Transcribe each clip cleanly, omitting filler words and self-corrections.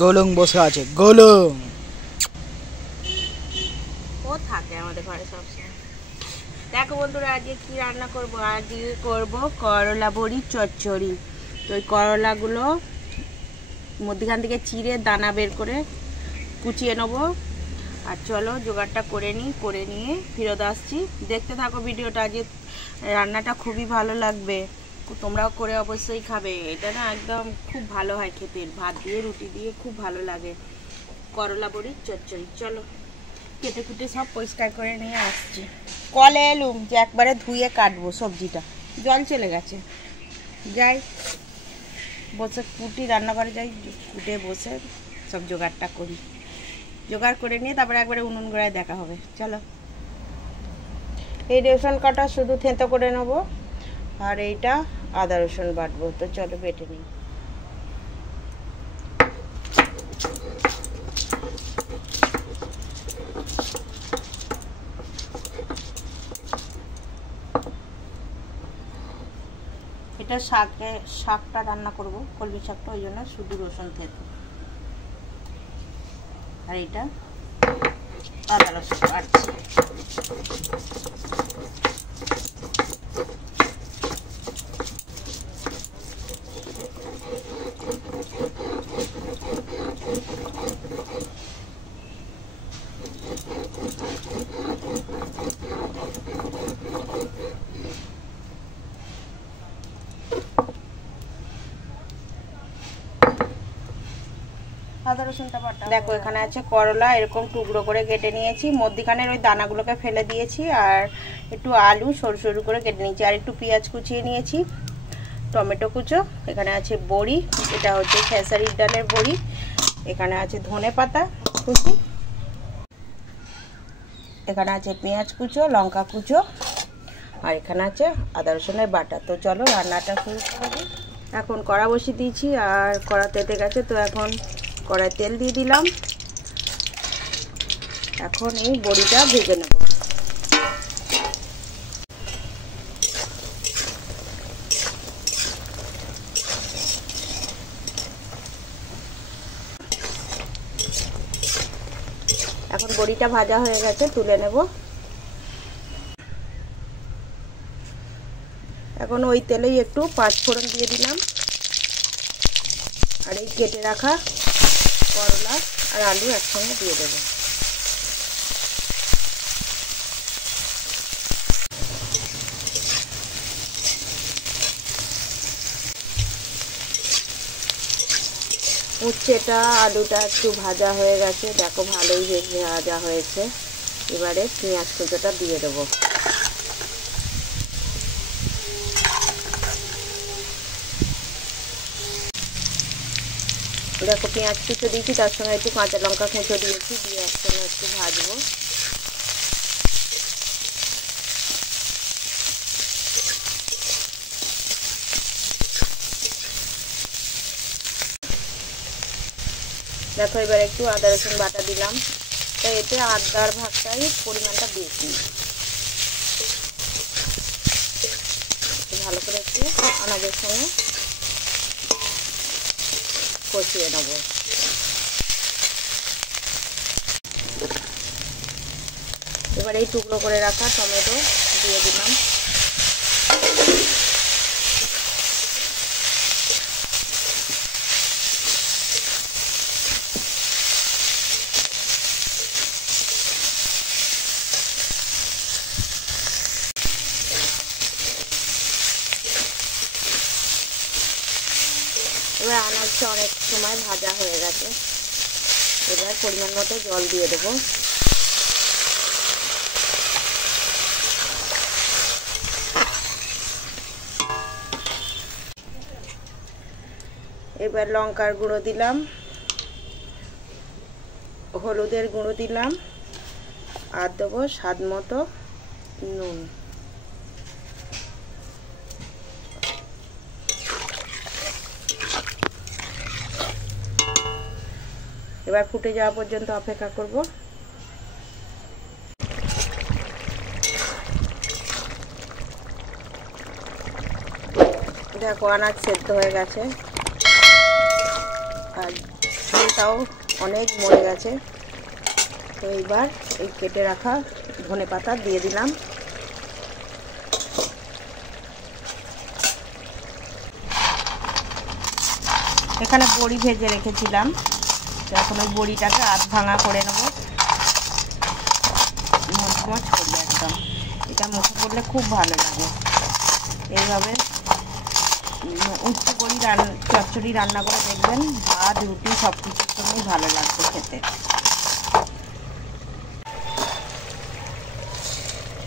গোলং বসে আছে, গোলং ও থাকে আমাদের ঘরে সবসময়। দেখো বন্ধুরা, আজকে কি রান্না করব, আজকে করব করলা বড়ি চচ্চড়ি। তো ওই করলাগুলো মধ্যখান থেকে চিড়ে দানা বের করে কুচিয়ে নেবো। আর চলো জোগাড়টা করে নিই, করে নিয়ে ফেরত আসছি। দেখতে থাকো ভিডিওটা, আজকে রান্নাটা খুবই ভালো লাগবে, তোমরাও করে অবশ্যই খাবে। এটা না একদম খুব ভালো হয় খেতে, ভাত দিয়ে রুটি দিয়ে খুব ভালো লাগে করলা বড়ির চচ্চড়ি। চলো কেটে কুটে সব পরিষ্কার করে নিয়ে আসছি। কলে এলুম যে একবারে ধুয়ে কাটবো সবজিটা, জল চলে গেছে। যাই বসে কুটি, রান্নাঘরে যাই, কুটে বসে সব জোগাড়টা করি। জোগাড় করে নিয়ে তারপরে একবারে উনুন গোড়ায় দেখা হবে। চলো, এই রসুন কাটা শুধু থেঁতো করে নেবো, আর এইটা আদা রসুন বাটবো। তো চলো বেটে নিই। এটা শাকটা রান্না করব, কলমি শাকটা, ওই জন্য শুধু রসুন থেঁতো। আর এটা আদা রসুন বাটছি। আদা রসুনটা বাটা। দেখো এখানে আছে করলা, এরকম টুকরো করে কেটে নিয়েছি, মধ্যখানের ওই দানাগুলোকে ফেলে দিয়েছি। আর একটু আলু সরু সরু করে কেটে নিয়েছি, আর একটু পেঁয়াজ কুচিয়ে নিয়েছি, টমেটো কুচো। এখানে আছে বড়ি, এটা হচ্ছে খেসারির ডালের বড়ি। এখানে আছে ধনে পাতা কুচি, এখানে আছে পেঁয়াজ কুচো, লঙ্কা কুচো, আর এখানে আছে আদা রসুনের বাটা। তো চলো রান্নাটা শুরু করে দিই। এখন কড়া বসিয়ে দিয়েছি, আর কড়া তেতে গেছে। তো এখন কড়াই তেল দিয়ে দিলাম। এখন এই বড়িটা ভেজে নেব। এখন বড়িটা ভাজা হয়ে গেছে, তুলে নেব। এখন ওই তেলেই একটু পাঁচফোড়ন দিয়ে দিলাম, আর এই কেটে রাখা করলা আর আলু একসঙ্গে দিয়ে দেবো। উচ্ছেটা আলুটা একটু ভাজা হয়ে গেছে, দেখো ভালোই ভাজা হয়েছে। এবারে পেঁয়াজ কুচোটা দিয়ে দেবো। দেখো পেঁয়াজ কুচো দিয়েছি, তার সঙ্গে একটু কাঁচা লঙ্কা কুচো দিয়েছি, দিয়ে একসঙ্গে একটু ভাজবো। দেখো এবার একটু আদা রসুন বাটা দিলাম, তো এতে আদার ভাগটাই পরিমাণটা বেশি। ভালো করে একটু আনাজের সঙ্গে কষিয়ে নেব। এবার এই টুকরো করে রাখা টমেটো দিয়ে দিলাম। এবার আনাজটা অনেক সময় ভাজা হয়ে গেছে, এবার পরিমাণ মতো জল দিয়ে দেবো। এবার লঙ্কার গুঁড়ো দিলাম, হলুদের গুঁড়ো দিলাম, আর দেবো স্বাদ মতো নুন। এবার ফুটে যাওয়া পর্যন্ত অপেক্ষা করব। দেখো আনাজ সেদ্ধ হয়ে গেছে, আর তেলটাও অনেক মরে গেছে। তো এইবার এই কেটে রাখা ধনেপাতা দিয়ে দিলাম। এখানে বড়ি ভেজে রেখেছিলাম, তো এখন ওই বড়িটাকে আধ ভাঙা করে নেব, মচমচ করবে একদম। এটা মুখে পড়লে খুব ভালো লাগে। এইভাবে উচ্ছে বড়ি চচ্চড়ি রান্না করে দেখবেন, ভাত রুটি সব কিছুর সঙ্গেই ভালো লাগবে খেতে।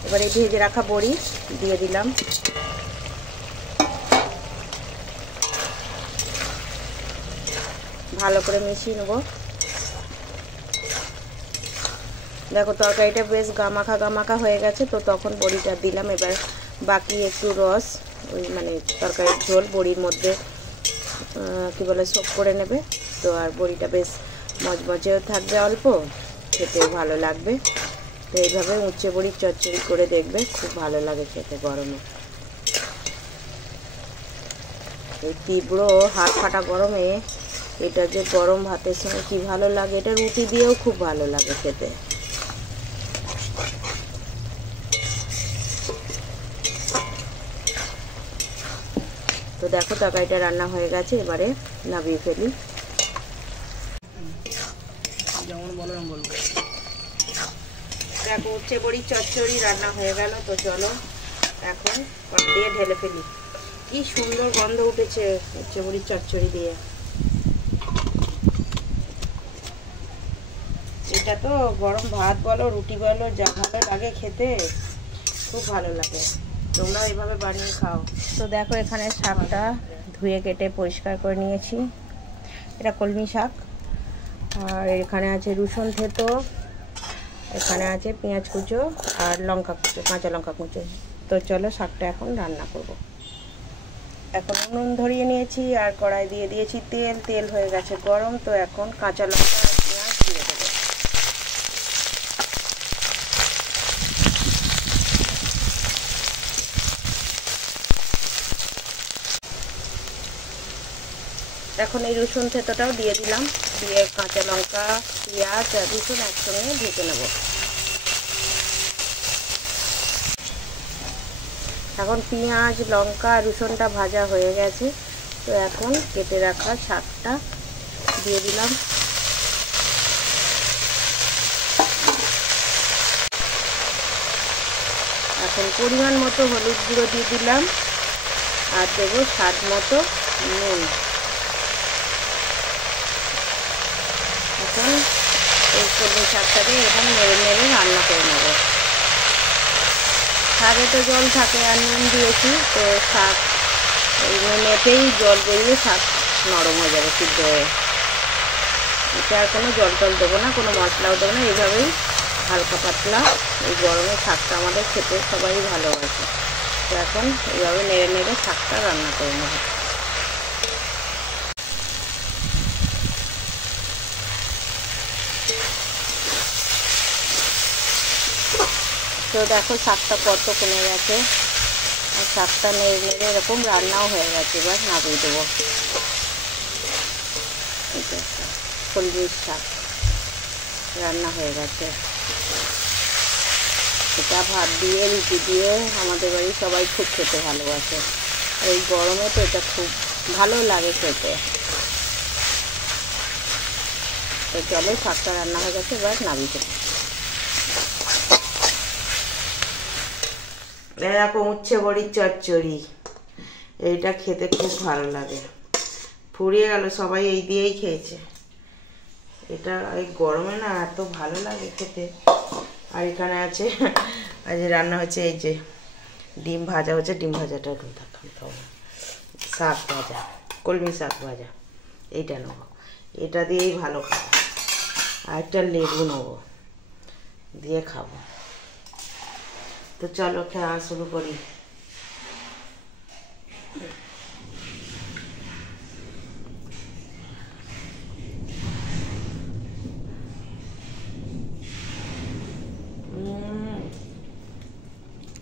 এবার এই ভেজে রাখা বড়ি দিয়ে দিলাম। ভালো করে মিশিয়ে নেব। দেখো তরকারিটা বেশ গামাখা গামাখা হয়ে গেছে, তো তখন বড়িটা দিলাম। এবার বাকি একটু রস, ওই মানে তরকারির ঝোল বড়ির মধ্যে কী বলে সোপ করে নেবে। তো আর বড়িটা বেশ মজমজেও থাকবে, অল্প খেতেও ভালো লাগবে। তো এইভাবে উচ্ছে বড়ির চচ্চড়ি করে দেখবে, খুব ভালো লাগে খেতে গরমে। এই তীব্র হাত ফাটা গরমে এটা যে গরম ভাতের সঙ্গে কি ভালো লাগে, এটা রুটি দিয়েও খুব ভালো লাগে খেতে। তো দেখো তরকারিটা রান্না হয়ে গেছে, এবারে নামিয়ে ফেলি। যেমন বলো আমি বলবো। দেখো উচ্ছে বড়ির চচ্চড়ি রান্না হয়ে গেল। তো চলো এখন কড়া দিয়ে ঢেলে ফেলি। কি সুন্দর গন্ধ উঠেছে উচ্ছে বড়ির চচ্চড়ি দিয়ে। এটা তো গরম ভাত বলো রুটি বলো যা ভালো লাগে খেতে, খুব ভালো লাগে। তোমরা এইভাবে বানিয়ে খাও। তো দেখো এখানে শাকটা ধুয়ে কেটে পরিষ্কার করে নিয়েছি। এটা কলমি শাক। আর এখানে আছে রসুন থেতো, এখানে আছে পেঁয়াজ কুচো আর লঙ্কা কুচো, কাঁচা লঙ্কা কুচো। তো চলো শাকটা এখন রান্না করব। এখন উনুন ধরিয়ে নিয়েছি আর কড়াই দিয়ে দিয়েছি তেল। তেল হয়ে গেছে গরম। তো এখন কাঁচা লঙ্কা আর পেঁয়াজ দিয়ে দেবো। এখন এই রসুন থেতোটাও দিয়ে দিলাম, দিয়ে কাঁচা লঙ্কা পেঁয়াজ আর রসুন একসঙ্গে ভেজে নেব। এখন পেঁয়াজ লঙ্কা রসুনটা ভাজা হয়ে গেছে। তো এখন কেটে রাখা শাকটা দিয়ে দিলাম। এখন পরিমাণ মতো হলুদ গুঁড়ো দিয়ে দিলাম আর দেবো স্বাদ মতো নুন। এখন এই কলমি শাকটাকে এখন নেড়ে নেড়ে রান্না করে নেব। শাকে তো জল থাকে আর নুন দিয়েছি, তো শাক এই নুনেতেই জল বেরিয়ে শাক নরম হয়ে যাবে, সিদ্ধ হয়ে। এটা আর কোনো জল টল দেবো না, কোনো মশলাও দেবো না। এইভাবেই হালকা পাতলা এই গরমে শাকটা আমাদের খেতে সবাই ভালোবাসে। তো এখন এইভাবে নেড়ে নেড়ে শাকটা রান্না করে নেব। তো দেখো শাকটা কত কমে গেছে আর শাকটা নেড়ে নেড়ে এরকম রান্নাও হয়ে গেছে। এবার নামিয়ে দেবো। কলমি শাক রান্না হয়ে গেছে। এটা ভাত দিয়ে রুটি দিয়ে আমাদের বাড়ি সবাই খুব খেতে ভালোবাসে। আর এই গরমে তো এটা খুব ভালো লাগে খেতে। তো চলো শাকটা রান্না হয়ে গেছে, এবার নামিয়ে দেবো। এরকম উচ্ছে বড়ির চচ্চড়ি, এইটা খেতে খুব ভালো লাগে। ফুরিয়ে গেল, সবাই এই দিয়েই খেয়েছে। এটা এই গরমে না এত ভালো লাগে খেতে। আর এখানে আছে আজ রান্না হচ্ছে এই যে ডিম ভাজা হচ্ছে, ডিম ভাজাটা দেখাম, শাক ভাজা, কলমি শাক ভাজা, এইটা নেবো। এটা দিয়েই ভালো খাবো। আর একটা লেবু নেবো, দিয়ে খাবো। তো চলো খাওয়া শুরু করি।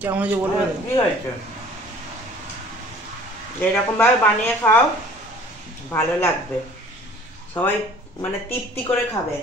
কেমন হয়েছে বলবে? কি হয়েছে? এরকম ভাবে বানিয়ে খাও, ভালো লাগবে। সবাই মানে তৃপ্তি করে খাবে।